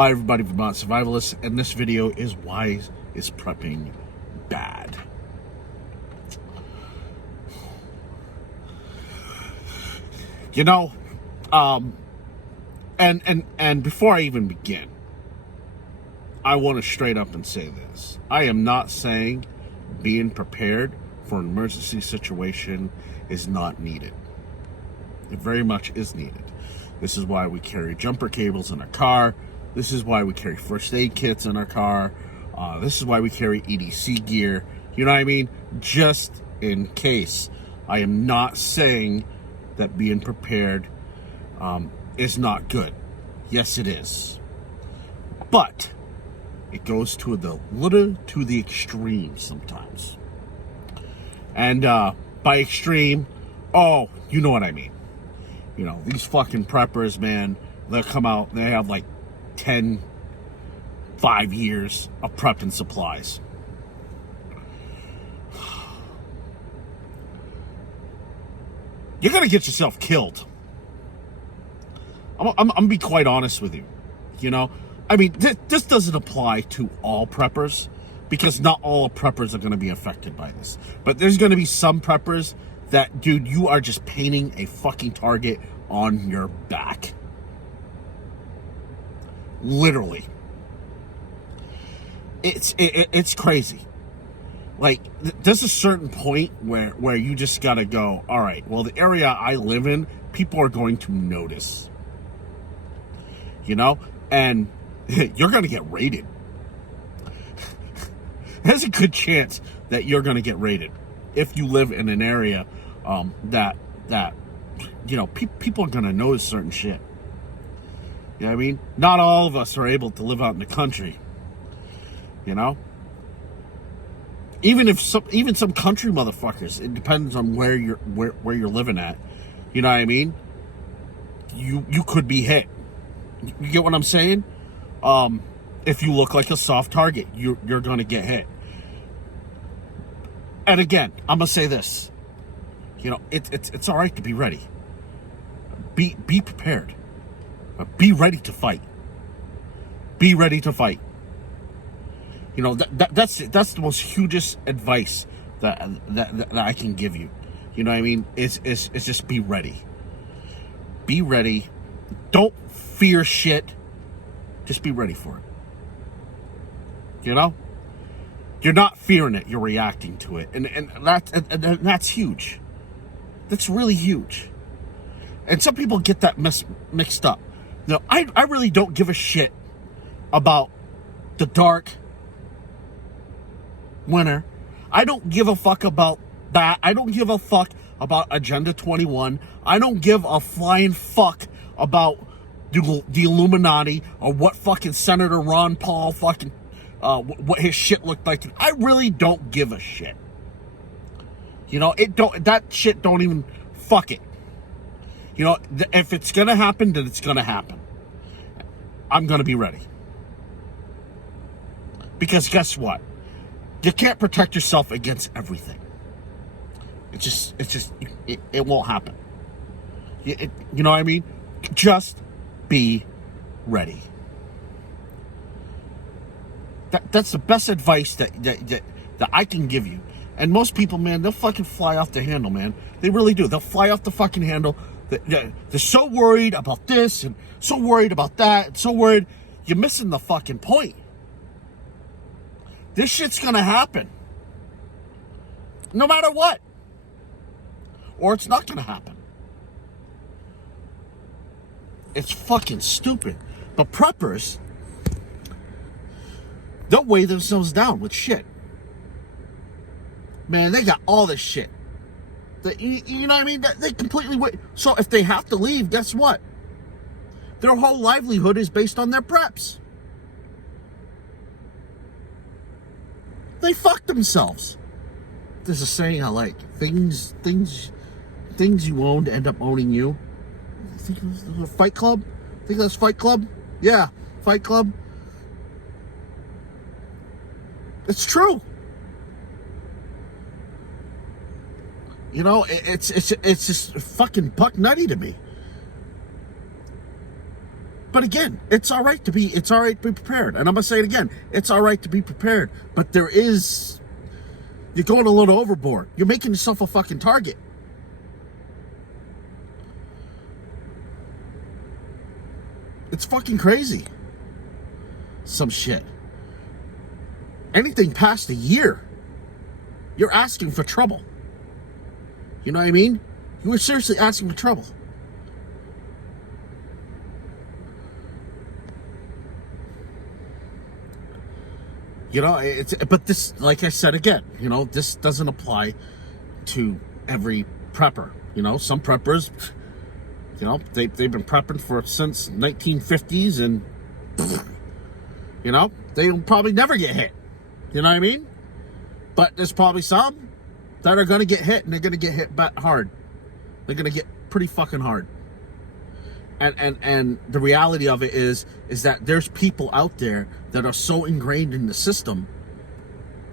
Hi everybody, Vermont Survivalists, and this video is why is prepping bad? You know, and before I even begin, I want to straight up and say this. I am not saying being prepared for an emergency situation is not needed. It very much is needed. This is why we carry jumper cables in our car. This is why we carry first aid kits in our car. This is why we carry EDC gear. You know what I mean? Just in case. I am not saying that being prepared is not good. Yes, it is. But it goes to the extreme sometimes. And by extreme, oh, you know what I mean. You know, these fucking preppers, man, they'll come out, they have like 5 years of prepping supplies. You're gonna get yourself killed. I'm gonna be quite honest with you. You know, I mean, this doesn't apply to all preppers, because not all preppers are gonna be affected by this. But there's gonna be some preppers that, dude, you are just painting a fucking target on your back. Literally. It's crazy. Like, there's a certain point where you just gotta go, all right, well, the area I live in, people are going to notice. You know? And you're gonna get raided. There's a good chance that you're gonna get raided if you live in an area that you know, people are gonna notice certain shit. You know what I mean? Not all of us are able to live out in the country. You know? Even some country motherfuckers, it depends on where you're living at. You know what I mean? You could be hit. You get what I'm saying? If you look like a soft target, you're gonna get hit. And again, I'm gonna say this. You know, it's all right to be ready. Be prepared. But be ready to fight. Be ready to fight. You know, that's the most hugest advice that I can give you. You know what I mean? It's just be ready. Be ready. Don't fear shit. Just be ready for it. You know? You're not fearing it, you're reacting to it. And that's huge. That's really huge. And some people get that mixed up. No, I really don't give a shit about the dark winter. I don't give a fuck about that. I don't give a fuck about Agenda 21. I don't give a flying fuck about the Illuminati or what fucking Senator Ron Paul fucking what his shit looked like. I really don't give a shit. You know, that shit don't even, fuck it. You know, if it's gonna happen, then it's gonna happen. I'm gonna be ready. Because guess what? You can't protect yourself against everything. It won't happen. You know what I mean? Just be ready. That's the best advice that I can give you. And most people, man, they'll fucking fly off the handle, man. They really do. They'll fly off the fucking handle. They're so worried about this and so worried about that and so worried. You're missing the fucking point. This shit's gonna happen. No matter what. Or it's not gonna happen. It's fucking stupid. But preppers, they'll weigh themselves down with shit. Man, they got all this shit. You know what I mean? They completely wait. So if they have to leave, guess what? Their whole livelihood is based on their preps. They fucked themselves. There's a saying I like. Things you owned end up owning you. I think it was Fight Club. I think that's Fight Club. Yeah, Fight Club. It's true. You know, it's just fucking buck nutty to me. But again, it's all right to be prepared. And I'm gonna say it again, it's all right to be prepared. But you're going a little overboard. You're making yourself a fucking target. It's fucking crazy. Some shit. Anything past a year, you're asking for trouble. You know what I mean? You were seriously asking for trouble. You know, but this, like I said again, you know, this doesn't apply to every prepper. You know, some preppers, you know, they've been prepping since 1950s, and you know, they'll probably never get hit. You know what I mean? But there's probably some that are going to get hit, and they're going to get hit hard. They're going to get pretty fucking hard. And the reality of it is that there's people out there that are so ingrained in the system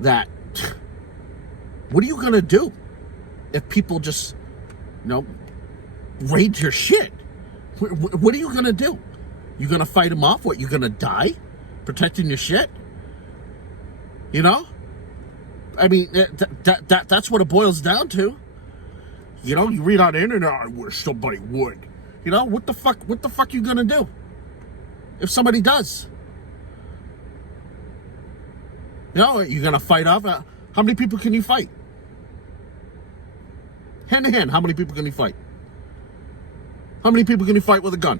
that what are you going to do if people just, you know, raid your shit? What are you going to do? You going to fight them off? What, you going to die protecting your shit? You know? I mean, that's what it boils down to. You know, you read on the internet, I wish somebody would. You know, what the fuck you gonna do if somebody does? You know, you're gonna fight off? How many people can you fight? Hand to hand, how many people can you fight? How many people can you fight with a gun?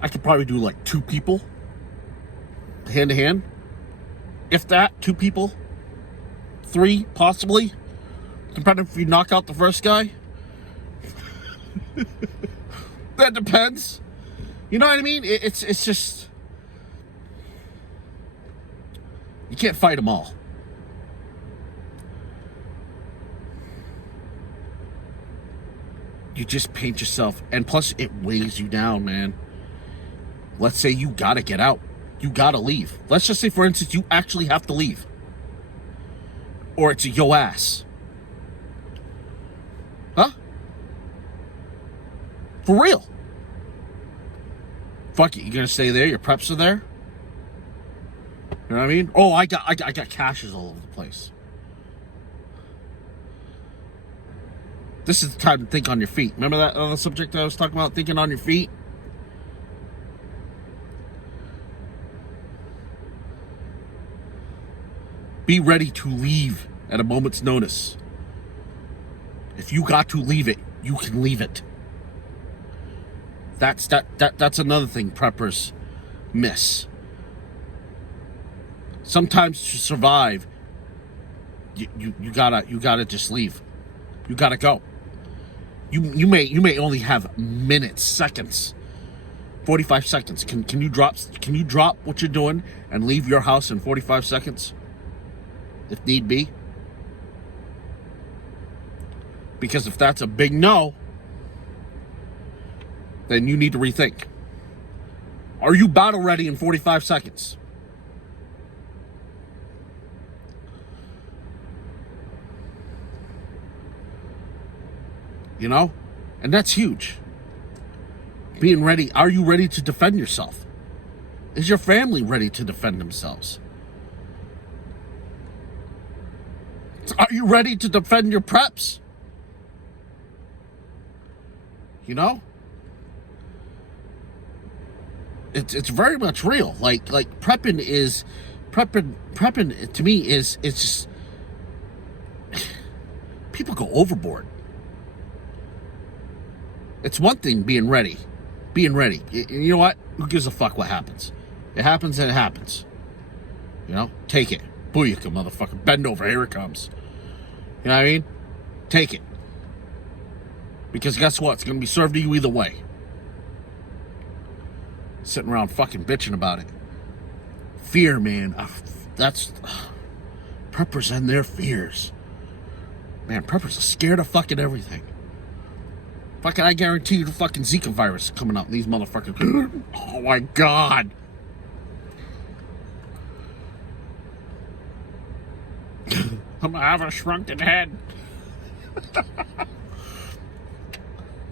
I could probably do like 2 people. Hand to hand, if that, 2 people, 3 possibly, depending if you knock out the first guy. That depends. You know what I mean? It's just, you can't fight them all. You just paint yourself, and plus it weighs you down, man. Let's say you gotta get out. You gotta leave. Let's just say, for instance, you actually have to leave. Or it's a yo ass. Huh? For real. Fuck it, you gonna stay there? Your preps are there? You know what I mean? Oh, I got caches all over the place. This is the time to think on your feet. Remember that other subject I was talking about, thinking on your feet? Be ready to leave at a moment's notice. If you got to leave it, you can leave it. That's another thing preppers miss. Sometimes to survive, you gotta just leave. You gotta go. You may only have minutes, seconds, 45 seconds. Can you drop what you're doing and leave your house in 45 seconds? If need be. Because if that's a big no, then you need to rethink. Are you battle ready in 45 seconds? You know? And that's huge. Being ready. Are you ready to defend yourself? Is your family ready to defend themselves? Are you ready to defend your preps? You know? It's very much real. Like prepping to me it's just, people go overboard. It's one thing being ready. You know what? Who gives a fuck what happens? It happens and it happens. You know? Take it. Booyaka, motherfucker. Bend over. Here it comes. You know what I mean? Take it. Because guess what? It's going to be served to you either way. Sitting around fucking bitching about it. Fear, man. That's... preppers and their fears. Man, preppers are scared of fucking everything. Fucking, I guarantee you the fucking Zika virus is coming out. These motherfuckers... Oh my God. I'm gonna have a shrunken head.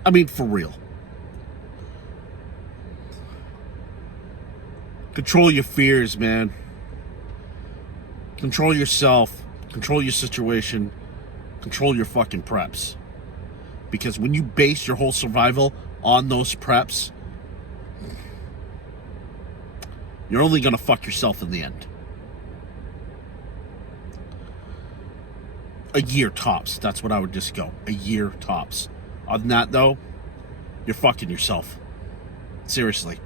I mean, for real. Control your fears, man. Control yourself. Control your situation. Control your fucking preps. Because when you base your whole survival on those preps, you're only gonna fuck yourself in the end. A year tops. That's what I would just go. A year tops. Other than that, though, you're fucking yourself. Seriously.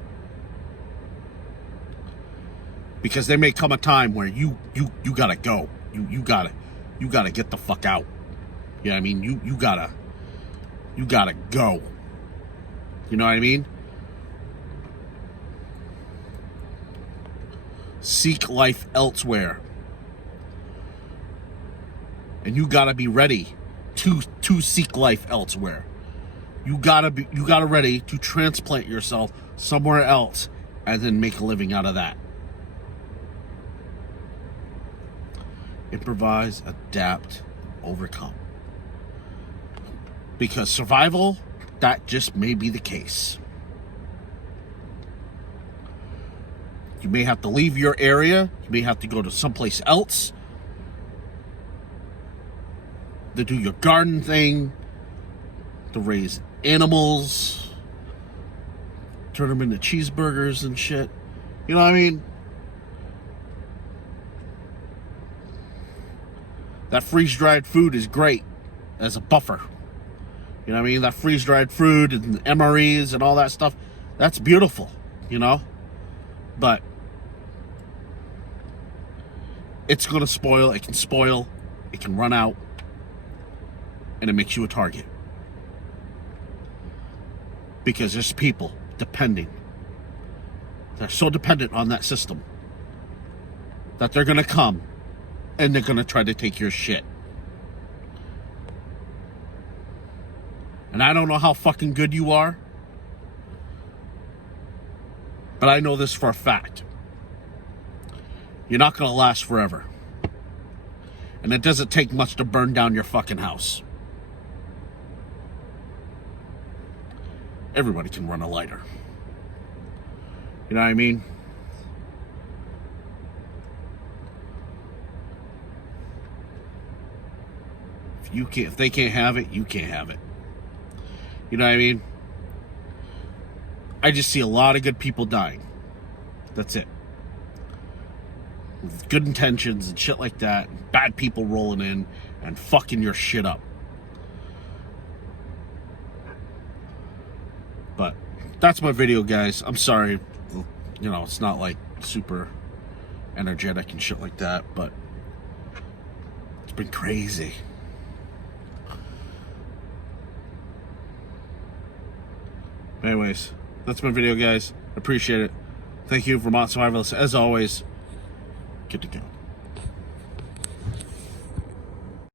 Because there may come a time where you gotta go. You gotta get the fuck out. You know what I mean? You gotta go. You know what I mean? Seek life elsewhere. And you gotta be ready to seek life elsewhere. You gotta ready to transplant yourself somewhere else and then make a living out of that. Improvise, adapt, overcome. Because survival, that just may be the case. You may have to leave your area. You may have to go to someplace else to do your garden thing, to raise animals, turn them into cheeseburgers and shit. You know what I mean? That freeze-dried food is great as a buffer. You know what I mean? That freeze-dried food and MREs and all that stuff, that's beautiful, you know? But it's going to spoil. It can spoil. It can run out. And it makes you a target. Because there's people depending. They're so dependent on that system that they're going to come and they're going to try to take your shit. And I don't know how fucking good you are, but I know this for a fact. You're not going to last forever. And it doesn't take much to burn down your fucking house. Everybody can run a lighter. You know what I mean? If they can't have it, you can't have it. You know what I mean? I just see a lot of good people dying. That's it. With good intentions and shit like that. Bad people rolling in and fucking your shit up. But that's my video, guys. I'm sorry. You know, it's not like super energetic and shit like that, but it's been crazy. Anyways, that's my video, guys. Appreciate it. Thank you, Vermont Survivalists. As always, good to go.